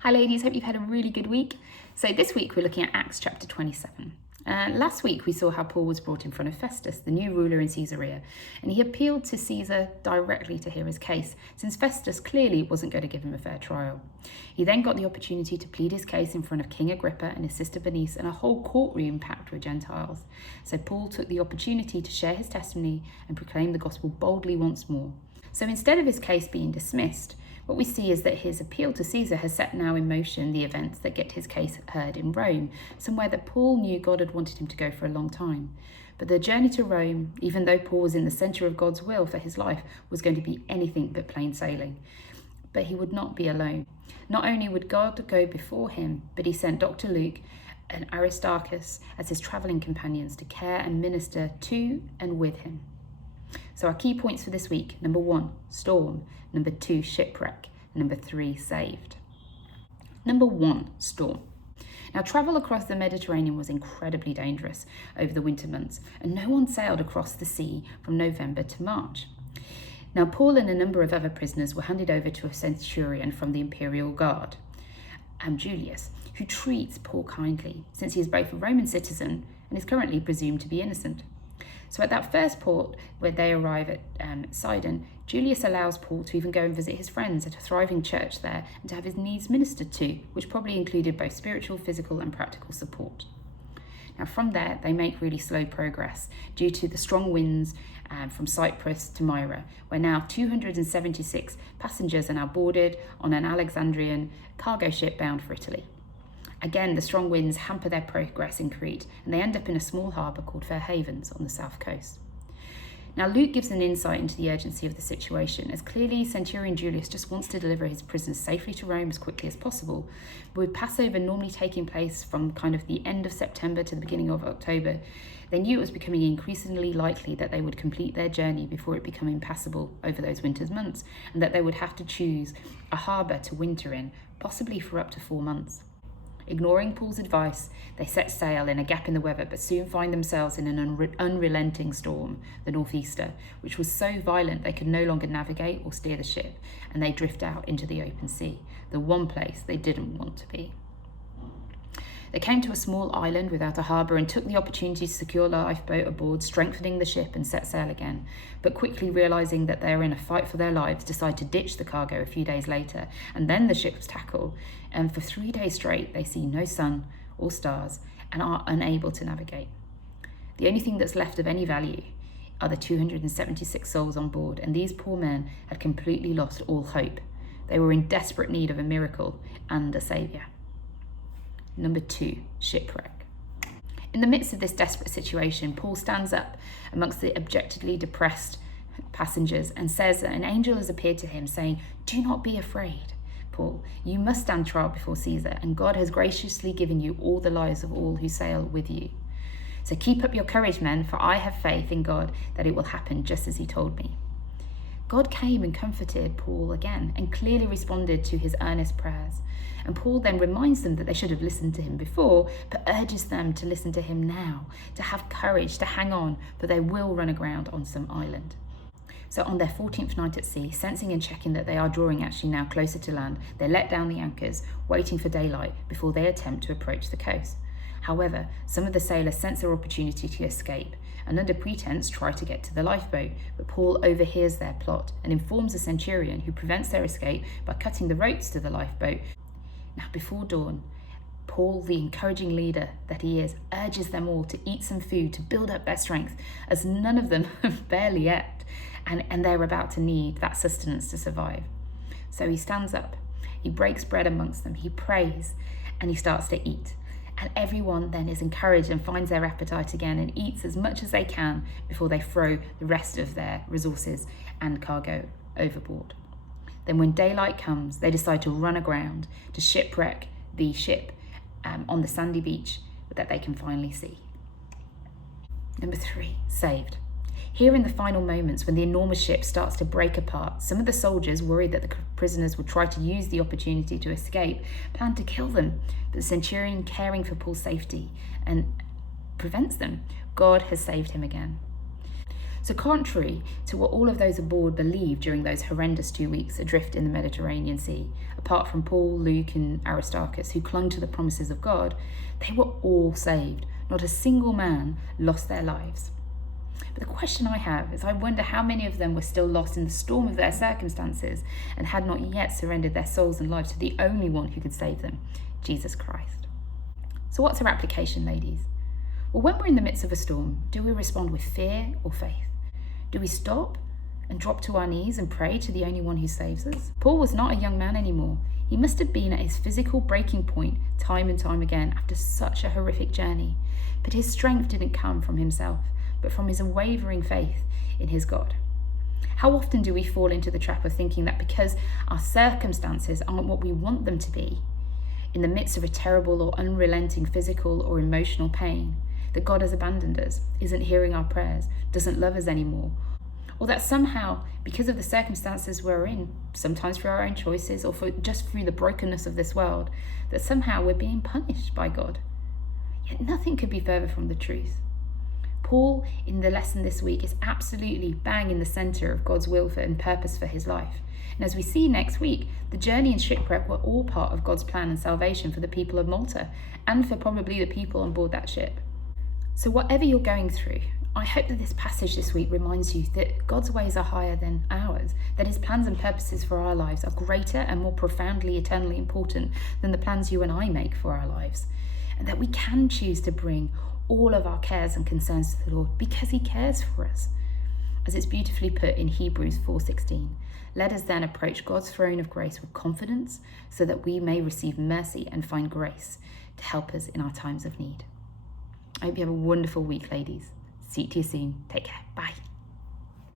Hi ladies, hope you've had a really good week. So this week we're looking at Acts chapter 27. Last week we saw how Paul was brought in front of Festus, the new ruler in Caesarea, and he appealed to Caesar directly to hear his case, since Festus clearly wasn't going to give him a fair trial. He then got the opportunity to plead his case in front of King Agrippa and his sister Bernice and a whole courtroom packed with Gentiles. So Paul took the opportunity to share his testimony and proclaim the gospel boldly once more. So instead of his case being dismissed, what we see is that his appeal to Caesar has set now in motion the events that get his case heard in Rome, somewhere that Paul knew God had wanted him to go for a long time. But the journey to Rome, even though Paul was in the centre of God's will for his life, was going to be anything but plain sailing. But he would not be alone. Not only would God go before him, but he sent Dr. Luke and Aristarchus as his travelling companions to care and minister to and with him. So our key points for this week: number 1, storm; number 2, shipwreck; number 3, saved. Number 1, storm. Now, travel across the Mediterranean was incredibly dangerous over the winter months, and no one sailed across the sea from November to March. Now, Paul and a number of other prisoners were handed over to a centurion from the imperial guard, Julius, who treats Paul kindly, since he is both a Roman citizen and is currently presumed to be innocent. So at that first port where they arrive at Sidon, Julius allows Paul to even go and visit his friends at a thriving church there and to have his needs ministered to, which probably included both spiritual, physical and practical support. Now from there, they make really slow progress due to the strong winds from Cyprus to Myra, where now 276 passengers are now boarded on an Alexandrian cargo ship bound for Italy. Again, the strong winds hamper their progress in Crete, and they end up in a small harbour called Fair Havens on the south coast. Now, Luke gives an insight into the urgency of the situation, as clearly Centurion Julius just wants to deliver his prisoners safely to Rome as quickly as possible. But with Passover normally taking place from kind of the end of September to the beginning of October, they knew it was becoming increasingly likely that they would complete their journey before it became impassable over those winter months, and that they would have to choose a harbour to winter in, possibly for up to 4 months. Ignoring Paul's advice, they set sail in a gap in the weather, but soon find themselves in an unrelenting storm, the northeaster, which was so violent they could no longer navigate or steer the ship, and they drift out into the open sea, the one place they didn't want to be. They came to a small island without a harbour and took the opportunity to secure a lifeboat aboard, strengthening the ship and set sail again, but quickly realising that they are in a fight for their lives, decide to ditch the cargo a few days later, and then the ship's tackle, and for 3 days straight they see no sun or stars and are unable to navigate. The only thing that's left of any value are the 276 souls on board, and these poor men had completely lost all hope. They were in desperate need of a miracle and a saviour. Number 2, shipwreck. In the midst of this desperate situation, Paul stands up amongst the abjectly depressed passengers and says that an angel has appeared to him saying, "Do not be afraid, Paul. You must stand trial before Caesar, and God has graciously given you all the lives of all who sail with you. So keep up your courage, men, for I have faith in God that it will happen just as he told me." God came and comforted Paul again and clearly responded to his earnest prayers. And Paul then reminds them that they should have listened to him before, but urges them to listen to him now, to have courage, to hang on, for they will run aground on some island. So on their 14th night at sea, sensing and checking that they are drawing actually now closer to land, they let down the anchors, waiting for daylight before they attempt to approach the coast. However, some of the sailors sense their opportunity to escape, and under pretense try to get to the lifeboat, but Paul overhears their plot and informs the centurion, who prevents their escape by cutting the ropes to the lifeboat. Now before dawn, Paul, the encouraging leader that he is, urges them all to eat some food to build up their strength, as none of them have barely ate, and they're about to need that sustenance to survive. So he stands up, he breaks bread amongst them, he prays, and he starts to eat. And everyone then is encouraged and finds their appetite again and eats as much as they can before they throw the rest of their resources and cargo overboard. Then when daylight comes, they decide to run aground, to shipwreck the ship on the sandy beach that they can finally see. Number 3, saved. Here in the final moments, when the enormous ship starts to break apart, some of the soldiers, worried that the prisoners would try to use the opportunity to escape, plan to kill them. But the centurion, caring for Paul's safety, and prevents them. God has saved him again. So contrary to what all of those aboard believed during those horrendous 2 weeks adrift in the Mediterranean Sea, apart from Paul, Luke and Aristarchus, who clung to the promises of God, they were all saved. Not a single man lost their lives. But the question I have is I wonder how many of them were still lost in the storm of their circumstances and had not yet surrendered their souls and lives to the only one who could save them, Jesus Christ. So what's our application, ladies? Well, when we're in the midst of a storm, do we respond with fear or faith? Do we stop and drop to our knees and pray to the only one who saves us? Paul was not a young man anymore. He must have been at his physical breaking point time and time again after such a horrific journey. But his strength didn't come from himself, but from his unwavering faith in his God. How often do we fall into the trap of thinking that because our circumstances aren't what we want them to be, in the midst of a terrible or unrelenting physical or emotional pain, that God has abandoned us, isn't hearing our prayers, doesn't love us anymore, or that somehow, because of the circumstances we're in, sometimes through our own choices or just through the brokenness of this world, that somehow we're being punished by God. Yet nothing could be further from the truth. Paul, in the lesson this week, is absolutely bang in the centre of God's will for and purpose for his life. And as we see next week, the journey and shipwreck were all part of God's plan and salvation for the people of Malta, and for probably the people on board that ship. So whatever you're going through, I hope that this passage this week reminds you that God's ways are higher than ours, that his plans and purposes for our lives are greater and more profoundly, eternally important than the plans you and I make for our lives, and that we can choose to bring all of our cares and concerns to the Lord because he cares for us. As it's beautifully put in Hebrews 4:16, let us then approach God's throne of grace with confidence so that we may receive mercy and find grace to help us in our times of need. I hope you have a wonderful week, ladies. See you soon. Take care. Bye.